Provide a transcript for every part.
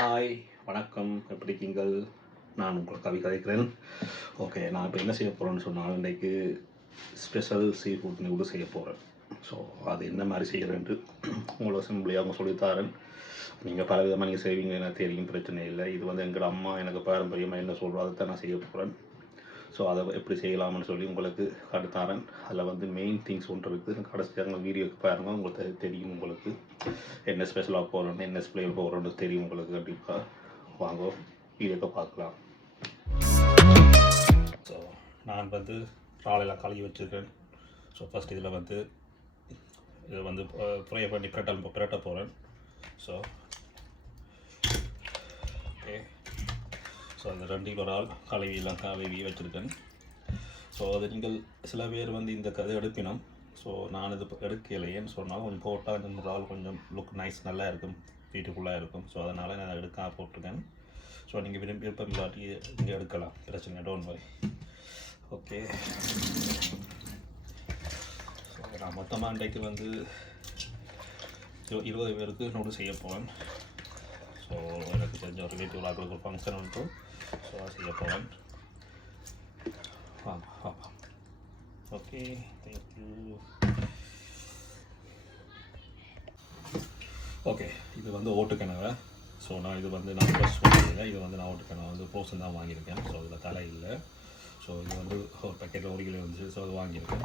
Hi, வணக்கம். எப்படி இருக்கீங்கள்? நான் உங்கள் கவி கதைக்கிறேன். ஓகே, நான் இப்போ என்ன செய்ய போகிறேன்னு சொன்னால், இன்றைக்கு ஸ்பெஷல் சீ ஃபுட் நூடுல்ஸ் செய்ய போகிறேன். ஸோ அது என்ன மாதிரி செய்கிறேன்ட்டு உங்களை சிம்பிளியாக அவங்க சொல்லித்தாரேன். நீங்கள் பல விதமாக நீங்கள் செய்வீங்க, எனக்கு தெரியும், பிரச்சனை இல்லை. இது வந்து எங்கள் அம்மா எனக்கு பாரம்பரியமாக என்ன சொல்கிறோம் அதை தான் நான் செய்ய போகிறேன். ஸோ அதை எப்படி செய்யலாம்னு சொல்லி உங்களுக்கு கட்டுத்தாரேன். அதில் வந்து மெயின் திங்ஸ் ஒன்று இருக்குது. கடைசியாக வீடியோக்கு பாருங்கள், உங்களுக்கு தெரியும். உங்களுக்கு என்ன ஸ்பெஷலாக போகிறோன்னு, என்ன ஸ்ப்ளேவர் போகிறோன்னு தெரியும் உங்களுக்கு. கண்டிப்பாக வாங்க வீடியோக்கு பார்க்கலாம். ஸோ நான் வந்து காலையில் கழுவி வச்சுருக்கேன். ஸோ ஃபஸ்ட் இதில் வந்து இதை வந்து ஃப்ரை பண்ணி பிரட்ட போகிறேன். ஸோ ஓகே, ஸோ அந்த 2 கிலோ இறால் கழுவி வச்சுருக்கேன். ஸோ அது நீங்கள் சில பேர் வந்து இந்த கதை எடுப்பினோம். ஸோ நான் இது எடுக்கலையேன்னு சொன்னால் கொஞ்சம் போட்டால் இந்த இறால் கொஞ்சம் லுக் நைஸ் நல்லா இருக்கும், வீட்டுக்குள்ளாக இருக்கும். ஸோ அதனால் நான் எடுக்காம போட்டிருக்கேன். ஸோ நீங்கள் விருப்பம் இல்லாட்டி இங்கே எடுக்கலாம், பிரச்சனை, டோன்ட் வரி. ஓகே, ஸோ நான் மொத்தமாக இன்றைக்கு வந்து 20 பேருக்கு நூறு செய்ய போவேன். ஸோ எனக்கு தெரிஞ்ச ஒரு ரிலேட்டிவ் ஆக்களுக்கு ஒரு ஃபங்க்ஷன் உண்டு. ஸோ அதை செய்ய போவேன். Okay, thank you. ஓகே, இது வந்து ஓட்டுக்கிணறு. ஸோ நான் இது வந்து நான் ப்ளஸ் இல்லை, இது வந்து நான் ஓட்டுக்கிணறு வந்து போர்ஷன் தான் வாங்கியிருக்கேன். ஸோ இதில் தலை இல்லை. ஸோ இது வந்து ஒரு பேக்கெட்டில் 1 கிலோ இருந்துச்சு. ஸோ அது வாங்கியிருக்கேன்.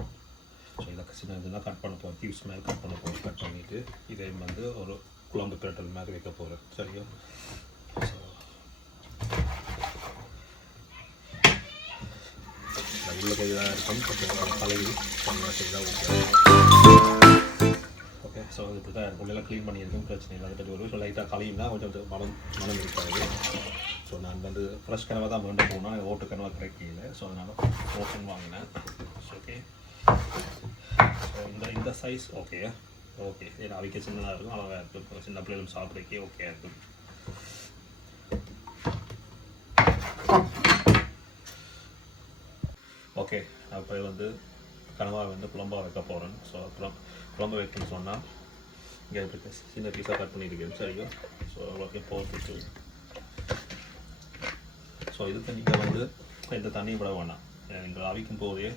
ஸோ இதை சின்ன இதெல்லாம் கட் பண்ண போகிறேன், டியூப்ஸ் மாதிரி கட் பண்ண போகிறேன். கட் பண்ணிவிட்டு இதை வந்து ஒரு குழம்பு பிரட்டல் மாதிரி வைக்க போகிறேன். சரியா? ஸோ உள்ள கைதான் இருக்கும். கலவி செய்தால் ஓகே. ஸோ இப்படி தான் இருக்கும். உள்ளே க்ளீன் பண்ணியிருக்கேன், பிரச்சனை இல்லை. அதை பற்றி ஒரு ஸோ லைட்டாக கலவினா கொஞ்சம் மனம் இருக்காது. ஸோ நான் வந்து ஃப்ரெஷ் கனவை தான் வேண்ட போனால் ஓட்டு கனவை கிடைக்கல. ஸோ அதனால் ஓப்பன் வாங்கினேன். ஓகே, ஸோ இந்த சைஸ் ஓகே. ஓகே, ஏன்னா அவைக்க சின்னதாக இருக்கும், அழகாக இருக்கும். சின்ன பிள்ளைகளும் சாப்பிட்றக்கே ஓகே இருக்கும். ஓகே, அப்போ வந்து கனவாக வந்து குழம்பா வைக்க போகிறேன். ஸோ அப்புறம் குழம்பு வைக்கணும்னு சொன்னால் இங்கே இருக்க சின்ன பீஸாக கட் பண்ணியிருக்கேன். சரியா? ஸோ அவ்வளோக்கே போட்டுட்டு ஸோ இதுக்கு நீங்கள் வந்து எந்த தண்ணியும் விட வேணாம். நீங்கள் அவிக்கும் போதே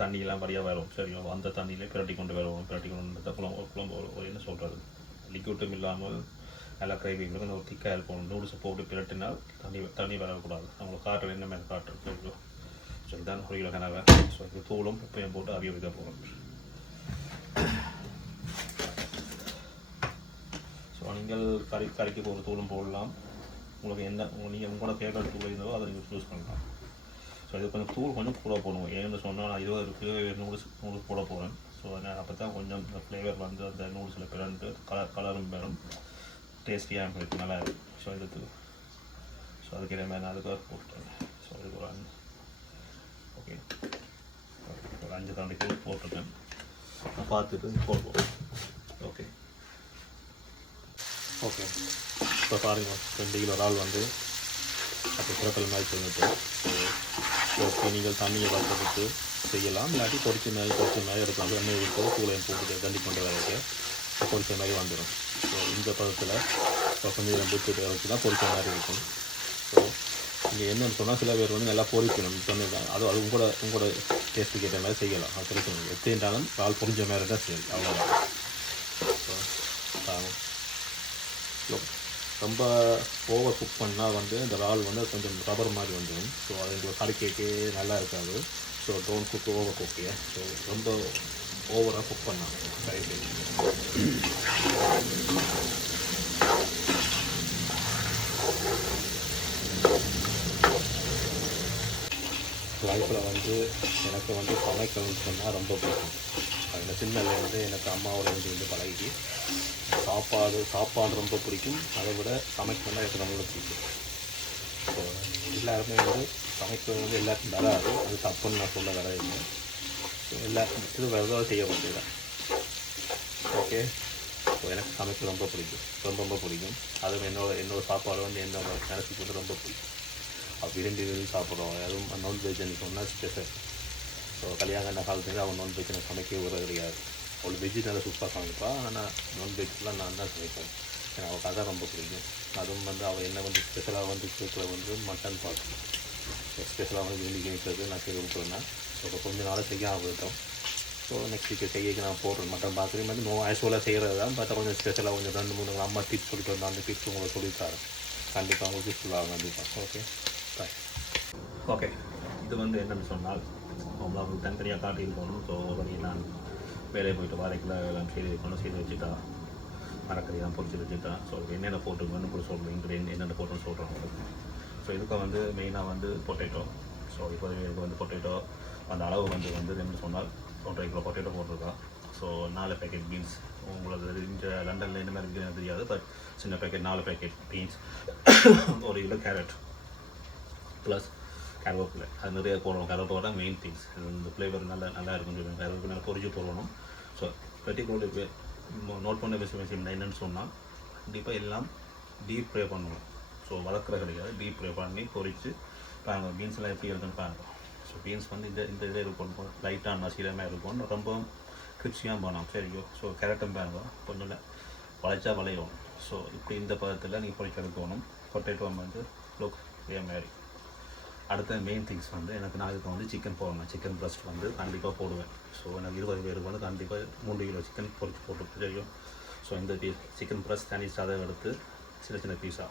தண்ணியெல்லாம் வழியாக வரும். சரியா? அந்த தண்ணியிலே பிரட்டி கொண்டு வருவோம். பிரட்டி கொண்டு குழம்பு ஒரு என்ன சொல்கிறது, லிக்விட்டும் இல்லாமல் நல்லா கிரேவிங்களுக்கு ஒரு திக்காக இருக்கும். நூடுல்ஸை போட்டு பிரட்டினால் தண்ணி வரக்கூடாது. அவங்களுக்கு காட்டுறது என்ன மாதிரி காட்டுறது. ஸோ இதுதான் 1 கிலோ கனவை. ஸோ இது தூளும் உப்பையும் போட்டு அவிய வைக்க போகிறோம். ஸோ நீங்கள் கறிக்கு போகிற தூளும் போடலாம். உங்களுக்கு என்ன நீங்கள் உங்களோட ஃபேவரட் தூள் இருந்தோ அதை நீங்கள் யூஸ் பண்ணலாம். ஸோ இது கொஞ்சம் தூள் கொஞ்சம் கூட போடுவோம். ஏன்னு சொன்னால் நான் 20 கிலோ நூடுல்ஸ் போட போகிறேன். ஸோ அதனால் அப்போ தான் கொஞ்சம் இந்த ஃப்ளேவர் வந்து அந்த நூடுல்ஸில் பிறந்து கலரும் பெறும், டேஸ்டியாக இருக்குது, நல்லா இருக்கும். ஸோ இதுக்கு ஸோ அதுக்கு இதே மாதிரி நான் அதுக்காக போட்டுட்டேன். ஸோ அதுக்கு ஒரு ஓகே, ஒரு 5 தண்டிக்கு போட்டுருக்கேன். பார்த்துட்டு போடுவோம். ஓகே ஓகே, இப்போ பாருங்கள் 2 கிலோ இறால் வந்து அப்போ பிரட்டல் மாதிரி செஞ்சுட்டு. ஓகே, நீங்கள் தண்ணியை வளர்த்துட்டு செய்யலாம், இல்லாட்டி பொரிச்ச மாதிரி எடுக்கலாம். எண்ணெய் விட்டு தூளையும் போட்டு தண்டி கொண்டு வரைக்க பொரிச்ச மாதிரி வந்துடும். ஸோ இந்த பதத்தில் கொஞ்சம் விட்டுட்டு வரைக்கும் பொரிச்ச மாதிரி இருக்கும். ஸோ இங்கே என்னென்னு சொன்னால் சில பேர் வந்து நல்லா பொரிக்கணும் சொன்னதான், அது உங்களோட டேஸ்ட்டுக்கு ஏற்ற மாதிரி செய்யலாம். அது பிரச்சனை இல்லை. எத்தேன்றாலும் இறால் பொரிஞ்ச மாதிரி தான் சரி, அவ்வளோதான். ஸோ ரொம்ப ஓவர் குக் பண்ணால் வந்து இந்த இறால் வந்து கொஞ்சம் ரப்பர் மாதிரி வந்துடும். ஸோ அது கறிக்கே நல்லா இருக்காது. ஸோ டோன்ட் குக் ஓவர் குக்கிய. ஸோ ரொம்ப ஓவராக குக் பண்ணாங்க கறி. லைஃப்பில் வந்து எனக்கு வந்து சமைக்கணும்னு சொன்னால் ரொம்ப பிடிக்கும். அதில் சின்னலேருந்து எனக்கு அம்மாவோட வந்து பழகி சாப்பாடு ரொம்ப பிடிக்கும். அதை விட சமைக்கணும்னா எனக்கு ரொம்ப பிடிக்கும். ஸோ எல்லாருமே வந்து சமைக்கிறது வந்து எல்லாருக்கும் வராது, அது தப்புன்னு நான் சொல்ல வர இல்லை. ஸோ எல்லாருக்கும் இது வரதான் செய்ய வேண்டியது. ஓகே, ஸோ எனக்கு சமைக்க ரொம்ப பிடிக்கும். அதுவும் என்னோட சாப்பாடு வந்து என்னோட மனசுக்கு வந்து ரொம்ப பிடிக்கும். விரும்பி சாப்பிட்றோம். அதுவும் நான்வெஜ்னு சொன்னால் ஸ்பெஷல். ஸோ கல்யாண காலத்துக்கு அவன் நான்வெஜ் எனக்கு சமைக்க விட கிடையாது. அவள் வெஜ்ஜு நல்லா சூப்பராக சமைப்பாள், ஆனால் நான்வெஜ்லாம் நான் தான் சமைப்பேன். எனக்கு அவள் கதை ரொம்ப பிடிக்கும். அதுவும் வந்து அவள் என்ன வந்து ஸ்பெஷலாக வந்து கேட்கல வந்து மட்டன் பார்க்கணும். ஸ்பெஷலாக வந்து விரும்பி கேட்குறது நான் செய்ய கொடுக்குறேன்னா ஸோ இப்போ கொஞ்சம் நாளாக செய்ய ஆகிட்டோம். ஸோ நெக்ஸ்ட் வீக்கு செய்யக்கு நான் போடுறேன். மட்டன் பார்க்குறேன் வந்து ஆக்சுவலாக செய்கிறது தான். பட் கொஞ்சம் ஸ்பெஷலாக கொஞ்சம் 2-3 அம்மா டிப்ஸ் சொல்லிட்டு வந்தேன். அந்த டிப்ஸ் உங்களுக்கு சொல்லித்தரேன். கண்டிப்பாக உங்களுக்கு யூஸ்ஃபுல் ஆகும். கண்டிப்பாக. Okay bye. ஓகே, இது வந்து என்னென்னு சொன்னால் அவங்களுக்கு தனித்தனியாக காட்டியிருக்கணும். ஸோ ஒரு நான் வேலையை போயிட்டு வாரைக்குள்ள எல்லாம் செய்து வச்சுட்டா மரக்கறியெல்லாம் பொறிச்சு வச்சுட்டா. ஸோ என்னென்ன போட்டுருக்கோன்னு கூட சொல்கிறேன். இன்க்ரீடியன்ட் என்னென்ன போட்டுன்னு சொல்கிறேன் உங்களுக்கு. ஸோ இதுக்கு வந்து மெயினாக வந்து பொட்டேட்டோ. ஸோ இப்போ இதுக்கு வந்து பொட்டேட்டோ அந்த அளவு வந்து என்ன சொன்னால் 1.5 கிலோ பொட்டேட்டோ போட்டிருக்கா. So 4 packet beans. உங்களுக்கு இந்த லண்டனில் என்ன மாதிரி இருக்குன்னு தெரியாது. பட் சின்ன packet 4 packet beans, 1 kilo carrot plus கருவேப்பிலை. அது நிறைய போடணும். கருவேப்பிலை தான் மெயின் திங்ஸ். இந்த ஃப்ளேவர் நல்லா இருக்குன்னு சொல்லுவாங்க. கருவேப்பிலை நல்லா பொரிச்சு போடணும். ஸோ பெட்டிக்கோடு நோட் பண்ண விஷயம் என்னென்னு சொன்னால் கண்டிப்பாக எல்லாம் டீப் ஃப்ரை பண்ணணும். ஸோ வதக்கிற கிடையாது, டீப் ஃப்ரை பண்ணி பொரித்து பாருங்கள். பீன்ஸ்லாம் எப்படி இருக்குன்னு பாருங்கள். ஸோ பீன்ஸ் வந்து இந்த இதில் இருக்கும், லைட்டாக நசீலமாக இருக்கும், ரொம்ப கிரிப்ஸியாக போனோம். சரியோ. ஸோ கேரட்டும் பாருங்க கொஞ்சம் வளைச்சா வளையும். ஸோ இப்படி இந்த பதத்தில் நீங்கள் பொரிச்சு எடுக்கணும். பொட்டேட்டோ வந்து லுக் இதே மாதிரி. அடுத்த மெயின் திங்ஸ் வந்து எனக்கு நான் இதுக்கு வந்து சிக்கன் போடணும். சிக்கன் ப்ரெஸ்ட் வந்து கண்டிப்பாக போடுவேன். ஸோ எனக்கு 20 பேருக்கு வந்து கண்டிப்பாக 3 கிலோ சிக்கன் பொரிச்சு போட்டு தெரியும். ஸோ இந்த பீஸ் சிக்கன் ப்ரெஸ்ட் தனி சாதம் எடுத்து சின்ன பீஸாக,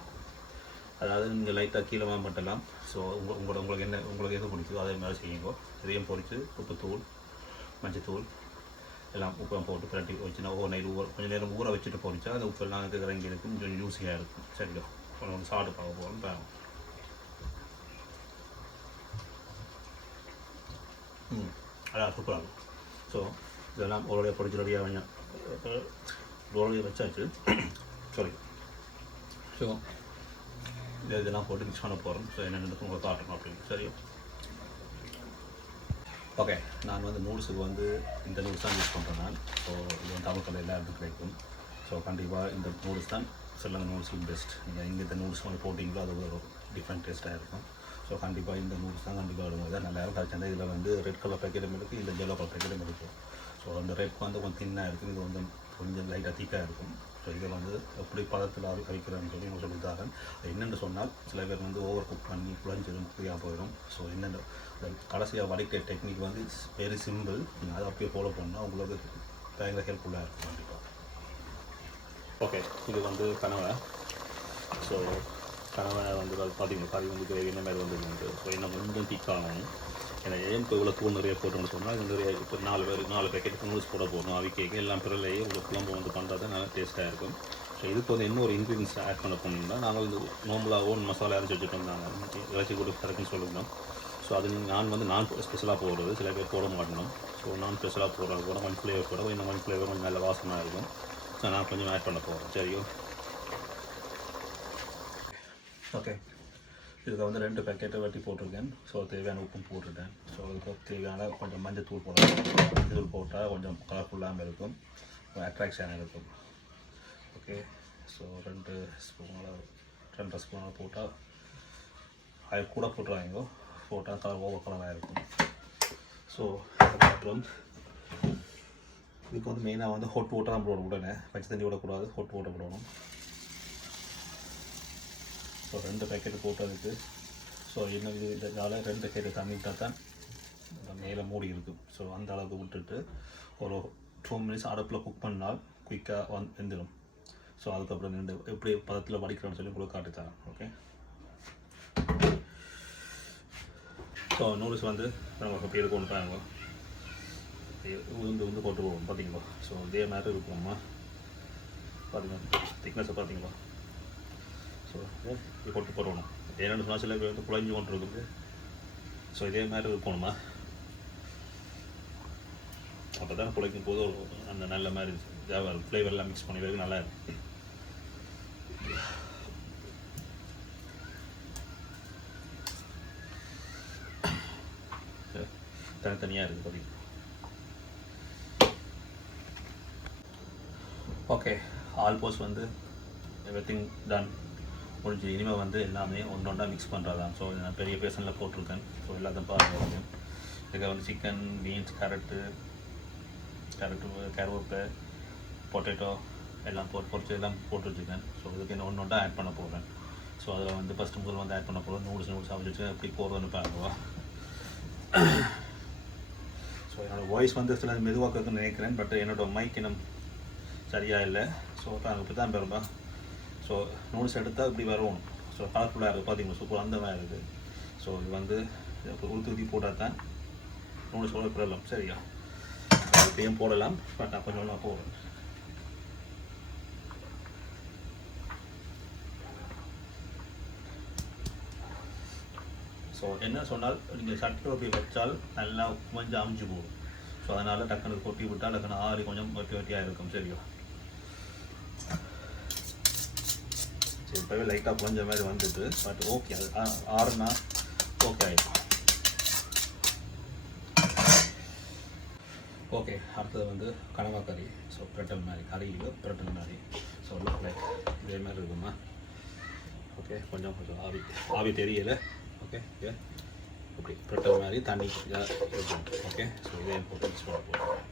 அதாவது நீங்கள் லைட்டாக கீழே பட்டலாம். ஸோ உங்களுக்கு எது பிடிக்குதோ அதே மாதிரி செய்யுங்க. இதையும் பொரித்து உப்புத்தூள், மஞ்சத்தூள் எல்லாம் உப்பெல்லாம் போட்டு பிரட்டி வச்சுன்னா கொஞ்சம் நேரம் ஊற வச்சுட்டு பொரிச்சா அந்த உப்பெல்லாம் இறங்கி இருக்கும், கொஞ்சம் ஜூஸியாக இருக்கும். சரிங்களா. கொஞ்சம் சாப்பிட்டு பார்க்க போகிறோம் பாருங்க. அதான் சூப்பராக இருக்கும். ஸோ இதெல்லாம் ஓரளவு பொரிச்சு ரெடியாக ஓரளவு வச்சாச்சு. சாரி. ஸோ இதெல்லாம் போட்டு மிக்ஸ் பண்ண போகிறோம். ஸோ என்னென்னு உங்களுக்கு காட்டணும் அப்படின்னு. சரி. ஓகே, நான் வந்து நூல்ஸுக்கு வந்து இந்த நூல்ஸ் தான் யூஸ் பண்ணுறேன் நான். ஸோ இது வந்து தமிழ்கடை எல்லா இடத்துக்கும் கிடைக்கும். ஸோ கண்டிப்பாக இந்த நூல்ஸ் தான் சில நூல்ஸுக்கு பெஸ்ட். நீங்கள் இங்கே இந்த நூல்ஸ் வந்து போட்டிங்களோ அது ஒரு டிஃப்ரெண்ட் டேஸ்ட்டாக இருக்கும். ஸோ கண்டிப்பாக இந்த நூல்ஸ் தான் கண்டிப்பாக விடுங்க. தான் நல்லா இருக்கும். கரெக்டாக இதில் வந்து ரெட் கலர் பேக்கெட்டும் இருக்குது, இல்லை எல்லோ கலர் பேக்கெட்டும் இருக்குது. ஸோ அந்த ரெட் வந்து கொஞ்சம் தின்னாக இருக்குது, இது வந்து கொஞ்சம் லைட்டாக திக்காக இருக்கும். ஸோ இதை வந்து எப்படி பதத்தில் அவிக்கிறேன்னு சொல்லி உங்களுக்கு சொல்லித்தாரேன். என்னென்னு சொன்னால் சில பேர் வந்து ஓவர் குக் பண்ணி குழஞ்சிடும், ஃப்ரீயாக போயிடும். ஸோ என்னென்ன கடைசியாக வடிக்கிற டெக்னிக் வந்து வெரி சிம்பிள். நீங்கள் அதை அப்படியே ஃபாலோ பண்ணால் உங்களுக்கு பயங்கர ஹெல்ப்ஃபுல்லாக இருக்கும் கண்டிப்பாக. ஓகே, இது வந்து கனவை. ஸோ கனவை வந்து அது பார்த்தீங்கன்னா கறி வந்து கிரேவி இந்த மாதிரி வந்துருக்கு. ஸோ இன்னும் கொஞ்சம் திக்காகணும். ஏன்னா ஏன் இப்போ இவ்வளோ தூள் நிறைய போட்டோம்னு சொன்னால் இது நிறைய இப்போ 4 பேக்கெட் நூல்ஸ் போட போகணும். அவிக்கேக்கு எல்லாம் பிறலையே இவ்வளோ குழம்பு வந்து பண்ணுறது நல்லா டேஸ்ட்டாக இருக்கும். ஸோ இதுக்கு வந்து இன்னொரு இன்க்ரீடியன்ஸ் ஆட் பண்ண போனோம்னா நாங்கள் வந்து நார்மலாக ஓன் மசாலா அரைச்சி வச்சுட்டு வந்தாங்க. இறைச்சி கூட கரெக்டுன்னு சொல்லியிருந்தோம். ஸோ அது நான் ஸ்பெஷலாக போடுறது, சில பேர் போட மாட்டணும். ஸோ நான் ஸ்பெஷலாக போடுறது கூட கொஞ்சம் ஃப்ளேவர் போட இன்னும் கொஞ்சம் ஃப்ளேவர் கொஞ்சம் நல்ல வாசமாக இருக்கும். ஸோ நான் கொஞ்சம் ஆட் பண்ண போகிறேன். சரியோ. ஓகே, இதுக்கு வந்து 2 பேக்கெட்டை வெட்டி போட்டிருக்கேன். ஸோ தேவையான உப்பும் போட்டுருக்கேன். ஸோ இதுக்கு தேவையான கொஞ்சம் மஞ்சள் போடலாம். மஞ்சள் போட்டால் கொஞ்சம் கலர்ஃபுல்லாகவும் இருக்கும், அட்ராக்ஷனாக இருக்கும். ஓகே, ஸோ 2 ஸ்பூன் போட்டால் அது கூட போட்டுருவாங்க. போட்டால் கலர் ஓவர் கலராக இருக்கும். ஸோ அப்புறம் இதுக்கு வந்து மெயினாக வந்து ஹாட் வாட்டர் தான் போடணும். உடனே பச்சை தண்ணி விடக்கூடாது, ஹாட் வாட்டர் போடணும். ஸோ 2 பேக்கெட்டு போட்டதுக்கு ஸோ என்ன இதனால் 2 பேக்கெட்டு தண்ணி விட்டால் தான் மேலே மூடி இருக்கும். ஸோ அந்த அளவுக்கு விட்டுட்டு ஒரு 2 மினிட்ஸ் அடுப்பில் குக் பண்ணால் குயிக்காக வெந்துடும். ஸோ அதுக்கப்புறம் எப்படி பதத்தில் வடிக்கிறோன்னு சொல்லி உங்களுக்கு காட்டித்தரேன். ஓகே, ஸோ நூடுல்ஸ் வந்து நம்ம அப்படி எடுக்கணும் பாருங்க. உந்து போட்டு போவோம் பார்த்தீங்களா. ஸோ இதே மாதிரி இருக்கும்மா பார்த்தீங்களா, திக்னஸை பார்த்தீங்களா. ஸோ இது போட்டு போடணும். என்னென்னு சொன்னால் சில பேர் வந்து குழஞ்சி கொண்டு இருக்குது. ஸோ இதே மாதிரி இருக்கணுமா, அப்போ தான் குழைக்கும் போது அந்த நல்ல மாதிரி ஃப்ளேவர்லாம் மிக்ஸ் பண்ணி வைக்க நல்லா இருக்கும். தனித்தனியாக இருக்குது பார்த்தீங்கன்னா. ஓகே, ஆல்மோஸ்ட் வந்து எவ்ரிதிங் டன் முடிஞ்சு. இனிமேல் வந்து எல்லாமே ஒன்றா மிக்ஸ் பண்ணுறதான். ஸோ நான் பெரிய பேசனில் போட்டிருக்கேன். ஸோ எல்லாத்தையும் பாருங்கள். இதுக்கு வந்து சிக்கன், பீன்ஸ், கேரட்டு, கருவேப்பிலை, பொட்டேட்டோ, எல்லாம் பொறிச்சு எல்லாம் போட்டு வச்சுருக்கேன். ஸோ இதுக்கு என்ன ஒன்று ஒன்றா ஆட் பண்ண போகிறேன். ஸோ அதில் வந்து ஃபஸ்ட்டு முதல் வந்து ஆட் பண்ண போகிறேன். நூடுல்ஸ் வச்சுட்டு எப்படி போகிறதுன்னு பாருவா. ஸோ என்னோடய வாய்ஸ் வந்து சில மெதுவாக இருக்குன்னு நினைக்கிறேன். பட் என்னோடய மைக் இன்னும் சரியாக இல்லை. ஸோ இப்படி தான் பெரும்பா. ஸோ நூடுல்ஸ் எடுத்தால் இப்படி வரும். ஸோ கலர்ஃபுல்லாக இருக்குது பார்த்தீங்களா, சூப்பர் அந்த மாதிரி இருக்குது. ஸோ இது வந்து ஊற்றி போட்டால் தான் நூடுல்ஸோட போடலாம். சரியா, இப்படியும் போடலாம். பட் நான் கொஞ்சம் ஒன்றா போடுறேன். ஸோ என்ன சொன்னால் நீங்கள் சட்டில் போய் வச்சால் நல்லா கொஞ்சம் அமிஞ்சு போகும். ஸோ அதனால் டக்குனு கொட்டி விட்டால் டக்குனு ஆறி கொஞ்சம் வெட்டியாக இருக்கும். சரியா, சரி இப்போவே லைட்டாக கொஞ்சம் மாதிரி வந்துட்டு. பட் ஓகே, அது ஆறுனா ஓகே ஆகிடும். ஓகே, அடுத்தது வந்து கனவாக்கறி. ஸோ பிரட்டல் மாதிரி கறியில் பிரட்டல் மாதிரி. ஸோ லைக் இதே மாதிரி இருக்குமா. ஓகே, கொஞ்சம் கொஞ்சம் ஆவி தெரியலை. ஓகே, இப்படி பிரட்டல் மாதிரி தண்ணி இருக்கும். ஓகே, ஸோ இதே போட்டு மிக்ஸ் பண்ண போகிறோம்.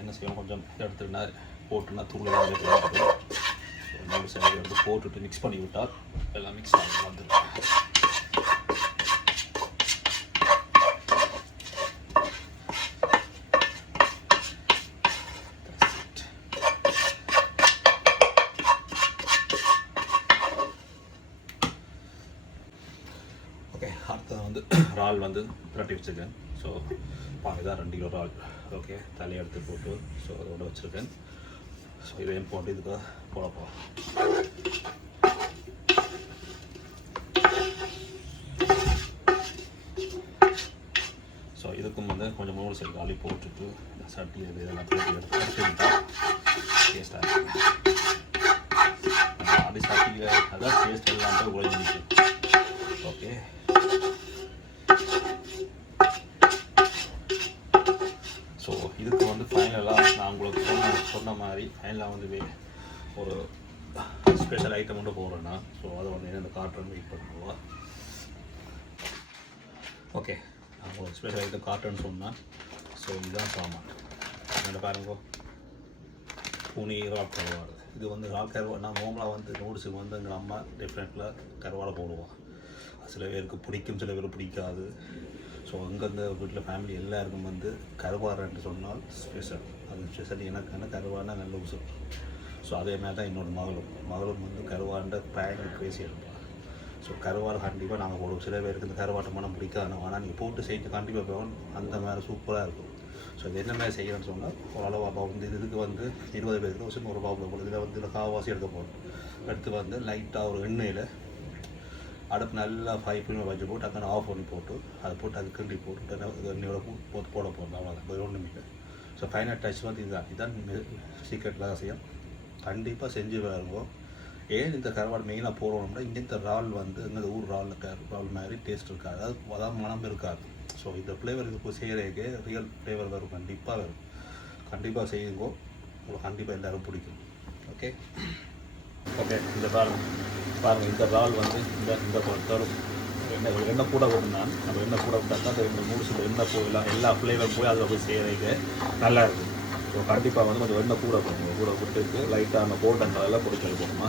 என்ன செய்வோம், கொஞ்சம் எடுத்துனா போட்டுனா தூள் சரி வந்து போட்டுட்டு மிக்ஸ் பண்ணி விட்டால் எல்லாம் மிக்ஸ் ஆகி வந்துடும். ஓகே, அடுத்தது வந்து இறால் வந்து புரட்டி வச்சுருக்கேன். ஸோ பாருதான் 2 கிலோ இறால். ஓகே, தலையை எடுத்து போட்டு ஸோ அதோட வச்சுருக்கேன். ஸோ இதையும் போட்டு இதுக்கு போடப்போம். ஸோ இதுக்கும் வந்து கொஞ்சம் நூடுல்ஸ் காலி போட்டுட்டு சட்டி இதெல்லாம் போட்டு எடுத்து விட்டால் டேஸ்ட்டாக இருக்கும். அப்படி சட்டியில் அதான் டேஸ்ட் எல்லாம் உழைஞ்சிச்சு. ஓகே, ஸோ இதுக்கு வந்து ஃபைனலாக நான் உங்களுக்கு சொன்ன மாதிரி ஃபைனலாக வந்து ஒரு ஸ்பெஷல் ஐட்டம் மட்டும் போடுறேன்னா, ஸோ அதை வந்து என்னென்ன காட்டுறேன்னு வெயிட் பண்ணுவோம். ஓகே, நான் ஒரு ஸ்பெஷல் ஐட்டம் காட்டுறேன்னு சொன்னால் ஸோ இதுதான் சாமான். என்னோட பாருங்க, பூனி ராக் கருவாடு. இது வந்து ராக் கருவாடு. நான் நார்மலாக வந்து நூடுல்ஸுக்கு வந்து எங்கள் அம்மா டிஃப்ரெண்ட்டில் கருவாடை போடுவோம். சில பேருக்கு பிடிக்கும், சில பேருக்கு பிடிக்காது. ஸோ அங்கேருந்து வீட்டில் ஃபேமிலி எல்லாருக்கும் வந்து கருவாடுன்னு சொன்னால் ஸ்பெஷல். அது ஸ்பெஷல் எனக்கான கருவாடுனா நல்ல உசு. ஸோ அதே மாதிரி தான் என்னோடய மகளும் வந்து கருவாண்ட பயங்கர கிரேசி இருப்பாள். ஸோ கருவாடு கண்டிப்பாக நாங்கள் போடுவோம். சில பேருக்கு இந்த கருவாட்டு மனம் பிடிக்காது. ஆனால் நீங்கள் போட்டு செஞ்சு கண்டிப்பாக போவோம், அந்த மாதிரி சூப்பராக இருக்கும். ஸோ இது என்ன மாதிரி செய்யணும்னு சொன்னால் ஓரளவு அப்போ வந்து இதுக்கு வந்து 20 பேருக்கு ஒரு சின்ன ஒரு பாப்பில் போடுது. இதில் வந்து இதில் காவாசி எடுக்க போகணும். எடுத்து வந்து லைட்டாக ஒரு எண்ணெயில் அடுப்பு நல்லா 5 minutes வச்சு போட்டு டக்குன்னு ஆஃப் பண்ணி போட்டு அதை போட்டு அது கிண்டி போட்டு எண்ணெயோட போட போகிறோம். அவ்வளோதான், ஒன்றும் இல்லை. ஸோ ஃபைனல் டச் வந்து இதுதான் சீக்ரெட் ரகசியம். கண்டிப்பாக செஞ்சு பாருங்க. ஏன் இந்த கருவாடு மெயினாக போடுறோம்னா, இங்கே இந்த இறால் வந்து எங்கள் ஊர் இறால் மாதிரி டேஸ்ட் இருக்காது, அதாவது மனம் இருக்காது. ஸோ இந்த ஃப்ளேவர் இதுக்கு செய்கிறதுக்கு ரியல் ஃப்ளேவர் வரும். கண்டிப்பாக வரும். கண்டிப்பாக செய்யுங்க, உங்களுக்கு கண்டிப்பாக எல்லோரும் பிடிக்கும். ஓகே, இந்த பாருங்கள் இந்த இறால் வந்து இந்த பொறுத்தவரை எண்ணெய் கூட விட்டுனான். நம்ம எண்ணெய் கூட விட்டால் தான் இந்த நூடுல்ஸில் எண்ணெய் போயிடலாம், எல்லா ஃப்ளேவர் போய் அதில் போய் செய்கிறதுக்கு நல்லா இருக்கும். ஸோ கண்டிப்பாக வந்து கொஞ்சம் எண்ணெய் கூட போடுங்க. கூட விட்டுட்டு லைட்டாக அந்த கோல்டன்லாம் பொடிச்சு எடுக்கணுமா,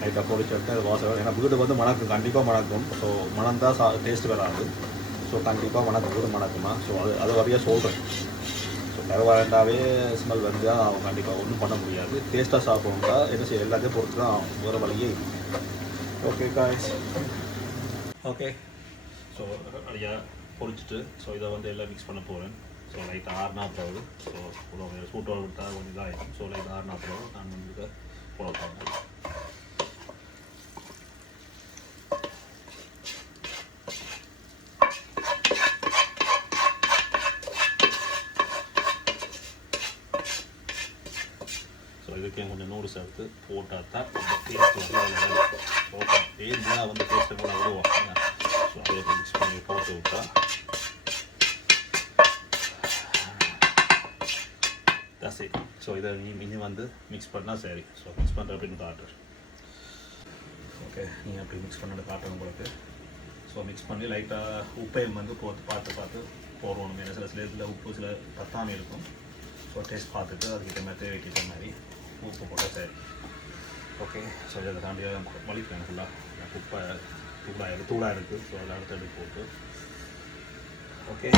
லைட்டாக பொடிச்சு எடுத்து அது வாசம். ஏன்னா வீடு வந்து மணக்கும், கண்டிப்பாக மணக்கும். ஸோ மணம் தான் டேஸ்ட் வராது. ஸோ கண்டிப்பாக மணக்கும், வீடு மணக்குமா. ஸோ அது வரையாக சொல்கிறேன். ஸோ கருவாண்டாவே ஸ்மெல் வந்து தான் கண்டிப்பாக ஒன்றும் பண்ண முடியாது. டேஸ்ட்டாக சாப்பிட்ணுன்னா என்ன செய்ய எல்லாத்தையும் பொறுத்து தான் வேறு வழியே. Okay guys, okay. ஸோ நிறையா பொரிச்சிட்டு ஸோ இதை வந்து எல்லாம் மிக்ஸ் பண்ண போகிறேன். ஸோ லைட் ஆறுனா போகுது. ஸோ சூட்டோட விட்டால் கொஞ்சம் இதாகிடும். ஸோ லைட் ஆறுனா போகும். நான் வந்து போட போகிறேன். ஸோ இதுக்கே கொஞ்சம் நூடுல்ஸ் எடுத்து போட்டால் தான் டேஸ்ட் வந்து ஓகே. ஏன்னா வந்து டேஸ்ட்டை கூட விடுவோம். ஸோ அதை மிக்ஸ் பண்ணி போட்டு விட்டால் தட்ஸ் இட். ஸோ இதை இனி வந்து மிக்ஸ் பண்ணால் சரி. ஸோ மிக்ஸ் பண்ணுற அப்படின்னு காட்டுறேன். ஓகே, நீங்கள் அப்படி மிக்ஸ் பண்ணிட்டு காட்டுறேன் உங்களுக்கு. ஸோ மிக்ஸ் பண்ணி லைட்டாக உப்பையும் வந்து பார்த்து போடணும். ஏன்னா சில இதில் உப்பு சில பத்தாமல் இருக்கும். ஸோ டேஸ்ட் பார்த்துட்டு அதுக்கிட்ட மாதிரி தேவைக்கிட்ட மாதிரி உப்பு போட்டால் சரி. ஓகே, ஸோ இதை தாண்டி வலிக்கிறேன் ஃபுல்லாக. உப்பை தூளாக இருக்குது. ஸோ அதை அடுத்து போட்டு okay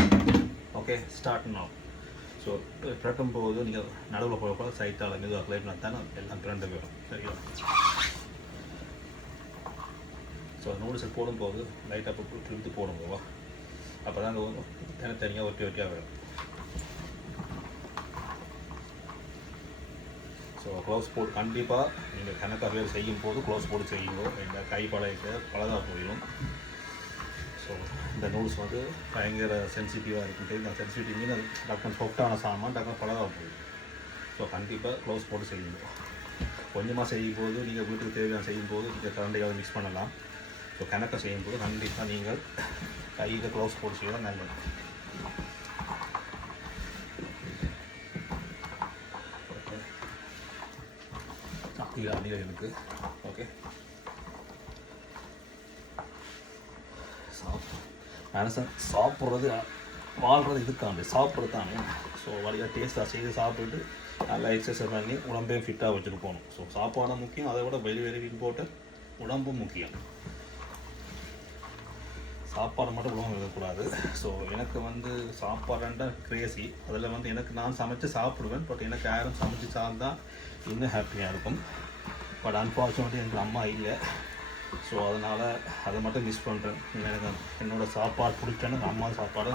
okay start now. So பிரட்டும் போது நீங்கள் நடுவில் போக சைட்டால் மெதுவாக அப்ளை பண்ணால் தானே எல்லாம் பிரண்டு போயிடும். சரியா? ஸோ நூடுல்ஸ் போடும்போது லைட்டாக திருப்பி போடுங்கவா. அப்போ தான் அந்த தனியாக ஒட்டியாக வரும். ஸோ க்ளவுஸ் போட்டு கண்டிப்பாக நீங்கள் கணக்காக செய்யும் போது க்ளவுஸ் போட்டு செய்யுங்க. எங்கள் கை பழதாக போயிடும். ஸோ இந்த நூல்ஸ் வந்து பயங்கர சென்சிட்டிவாக இருக்குன்ட்டு நான் சென்சிட்டிவ் மீன் டக்குனு சொஃப்டான சாமான் டக்குனு பழதாக போயிடும். ஸோ கண்டிப்பாக க்ளவுஸ் போட்டு செய்யுங்க. கொஞ்சமாக செய்யும் போது நீங்கள் வீட்டுக்கு தேவையான செய்யும் போது நீங்கள் கரண்டையாவது மிக்ஸ் பண்ணலாம். ஸோ கணக்கை செய்யும்போது கண்டிப்பாக நீங்கள் கையில் க்ளவுஸ் போட்டு செய்யலாம் நல்லது. ஓகே, கீழே அடியில் இருக்குது. ஓகே, சாப்பிட்றது வாழ்கிறது இதுக்காண்டி சாப்பிட்றது தானே. ஸோ வழியாக டேஸ்ட்டாக செய்து சாப்பிட்டு நல்லா எக்ஸசைஸ் பண்ணி உடம்பையும் ஃபிட்டாக வச்சுட்டு போகணும். ஸோ சாப்பாடும் முக்கியம், அதை விட வெரி இம்பார்ட்டன்ட் உடம்பும் முக்கியம். சாப்பாடு மட்டும் உடம்பு இருக்கக்கூடாது. ஸோ எனக்கு வந்து சாப்பாடுண்டா கிரேசி. அதில் வந்து எனக்கு நான் சமைச்சு சாப்பிடுவேன். பட் எனக்கு யாரும் சமைச்சு சாப்பிட்டா இன்னும் ஹாப்பியாக இருக்கும். பட் அன்ஃபார்ச்சுனேட்லி எனக்கு அம்மா இல்லை. ஸோ அதனால் அதை மட்டும் மிஸ் பண்ணுறேன். எனக்கு என்னோடய சாப்பாடு பிடிச்சேன்னு அம்மா சாப்பாடு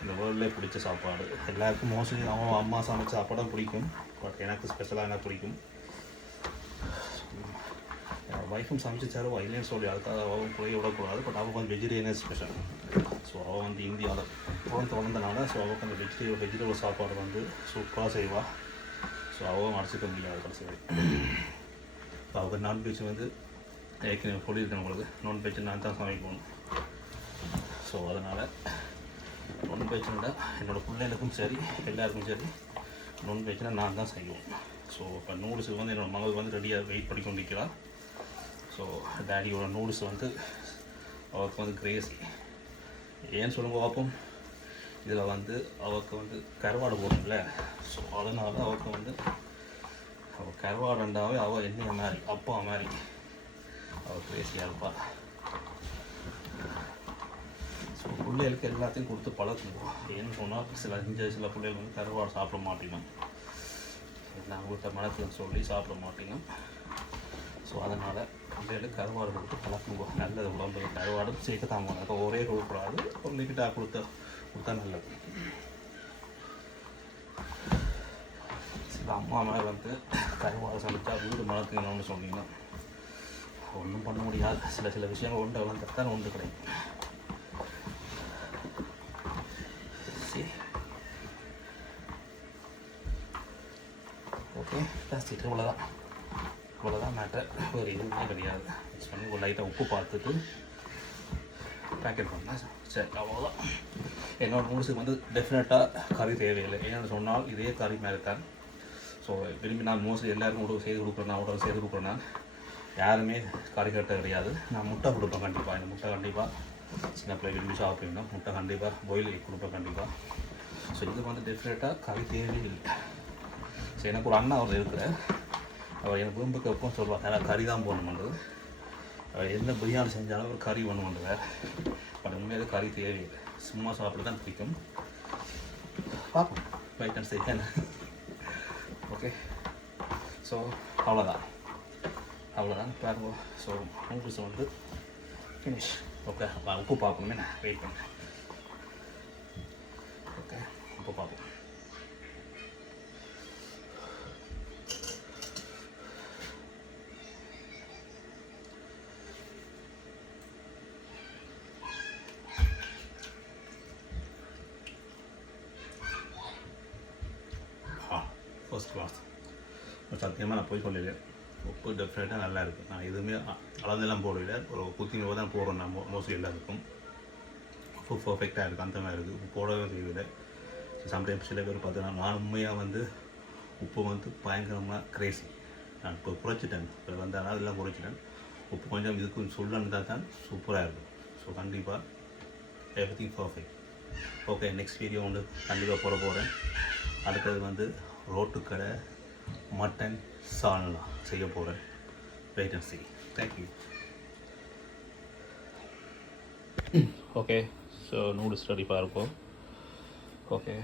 இந்த வேர்ல்ட்லேயே பிடிச்ச சாப்பாடு. எல்லாருக்கும் மோஸ்ட்லி அம்மா சமைச்ச சாப்பாடும் பிடிக்கும். பட் எனக்கு ஸ்பெஷலாக என்ன பிடிக்கும். ஒய்ஃபும் சமைச்சு தருவா இல்லைன்னு சொல்லி அதுக்காக அவன் குறைய விடக்கூடாது. பட் அவள் வந்து வெஜிடேரியன் ஸ்பெஷல். ஸோ அவள் வந்து இந்தியாவில் வளர்ந்தனால ஸோ அவளுக்கு அந்த வெஜிடபிள் சாப்பாடு வந்து சூப்பராக செய்வாள். ஸோ அவள் அடிச்சுக்க முடியாது கடைசி. அவள் நான்வெஜ் வந்து ஏற்கனவே சொல்லியிருக்கேன் உங்களுக்கு. நான்வெஜ் நான் தான் சமைக்கணும். ஸோ அதனால் நான்வெஜ்னா என்னோடய பிள்ளைகளுக்கும் சரி எல்லாருக்கும் சரி நான்வெஜ்னால் நான் தான் செய்வோம். ஸோ இப்போ நூடுல்ஸுக்கு வந்து என்னோடய மகள் வந்து ரெடியாக வெயிட் பண்ணி கொண்டிருக்கிறாள். ஸோ டேடியோட நூடுல்ஸ் வந்து அவருக்கு வந்து கிரேசி. ஏன்னு சொல்லுங்க பார்ப்போம். இதில் வந்து அவருக்கு வந்து கருவாடு போடணும்ல. ஸோ அதனால் அவருக்கு வந்து அவள் கருவாடுண்டாவே அவள் என்ன மாதிரி அப்பா மாதிரி அவள் கிரேசியாக இருப்பாள். ஸோ பிள்ளைகளுக்கு எல்லாத்தையும் கொடுத்து பழக்குவோம். ஏன்னு சொன்னால் சில பிள்ளைகள் வந்து கருவாடு சாப்பிட மாட்டேங்க. நான் கொடுத்த மனத்துன்னு சொல்லி சாப்பிட மாட்டேங்க. ஸோ அதனால் பிள்ளைகளுக்கு கருவாடு கொடுத்து பழக்குவோம். நல்லது உடம்பு. கருவாடும் சேர்க்க தாங்க. அப்போ ஒரே கொடுக்கூடாது. ஒரு லிமிட்டாக கொடுத்தா நல்லது. சில அம்மா மேலே வந்து கருவாடு சமைச்சா வீடு மணத்துக்கணும்னு சொன்னீங்கன்னா ஒன்றும் பண்ண முடியாது. சில விஷயங்கள் ஒன்று வளர்ந்துட்டால் ஒன்று கிடைக்கும். சரி, ஓகே, ஜாஸ்திட்டு இவ்வளோதான் மேட்டர். ஒரு எதுவுமே கிடையாது. சொல்லி ஒரு லைட்டாக உப்பு பார்த்துட்டு பேக்கெட் பண்ணால் சரி, அவ்வளோதான். என்னோடய நூடுல்ஸுக்கு வந்து டெஃபினட்டாக கறி தேவையில்லை. ஏன்னு சொன்னால் இதே கறி மாதிரி தான். ஸோ விரும்பி நான் மோஸ்ட்லி எல்லாருக்கும் உடம்பு செய்து கொடுக்குறேன்னா யாருமே கறி கட்ட கிடையாது. நான் முட்டை கொடுப்பேன் கண்டிப்பாக. இந்த முட்டை கண்டிப்பாக சின்ன பிள்ளை விரும்பி சாப்பிடணும். முட்டை கண்டிப்பாக பாயில் கொடுப்பேன் கண்டிப்பாக. ஸோ இது வந்து டெஃபினட்டாக கறி தேவையே இல்லை. ஸோ எனக்கு ஒரு அண்ணா அவர் இருக்கிற அவர் எனக்கு விரும்புக்கு எப்பவும் சொல்லுவாள் ஏன்னா கறி தான் போடணுன்றது. அவர் என்ன பிரியாணி செஞ்சாலும் ஒரு கறி பண்ணுவேன். பட் உண்மையிலே கறி தேவையில்லை. சும்மா சாப்பிட தான் பிடிக்கும். பார்ப்போம் wait and see. Okay, so அவ்வளோதான் பாருங்க. ஸோ நூடுல்ஸ் வந்து ஃபினிஷ். ஓகே, அப்போ உப்பு பார்க்கணுமே. நான் வெயிட் பண்ணேன். ஓகே, உப்பு பார்ப்போம். First class. சத்தியமாக நான் போய் சொல்லலை. உப்பு டெஃபினட்டாக நல்லா இருக்குது. நான் எதுவுமே அளந்தெல்லாம் போடல. ஒரு குத்தினோடு தான் போடுறோம். நான் மோஸ்ட்லி எல்லாருக்கும் உப்பு பர்ஃபெக்டாக இருக்குது. அந்த மாதிரி இருக்குது. உப்பு போடவே தெரியல. சம்டைம்ஸ் சில பேர் பார்த்தீங்கன்னா நான் உண்மையாக வந்து உப்பு வந்து பயங்கரமாக கிரேசி. நான் இப்போ குறைச்சிட்டேன், இப்போ வந்தாலும் எல்லாம் குறைச்சிட்டேன். உப்பு கொஞ்சம் இதுக்கு சொல்லணுன்னா தான் சூப்பராக இருக்கும். ஸோ கண்டிப்பாக everything perfect. Okay, next video வந்து கண்டிப்பாக போகிறேன். அடுத்தது வந்து ரோட்டுக்கடை மட்டன் சால்னா செய்ய போகிறேன். Wait and see. Thank you. Okay, so noodles ready பார்ப்போம். ஓகே.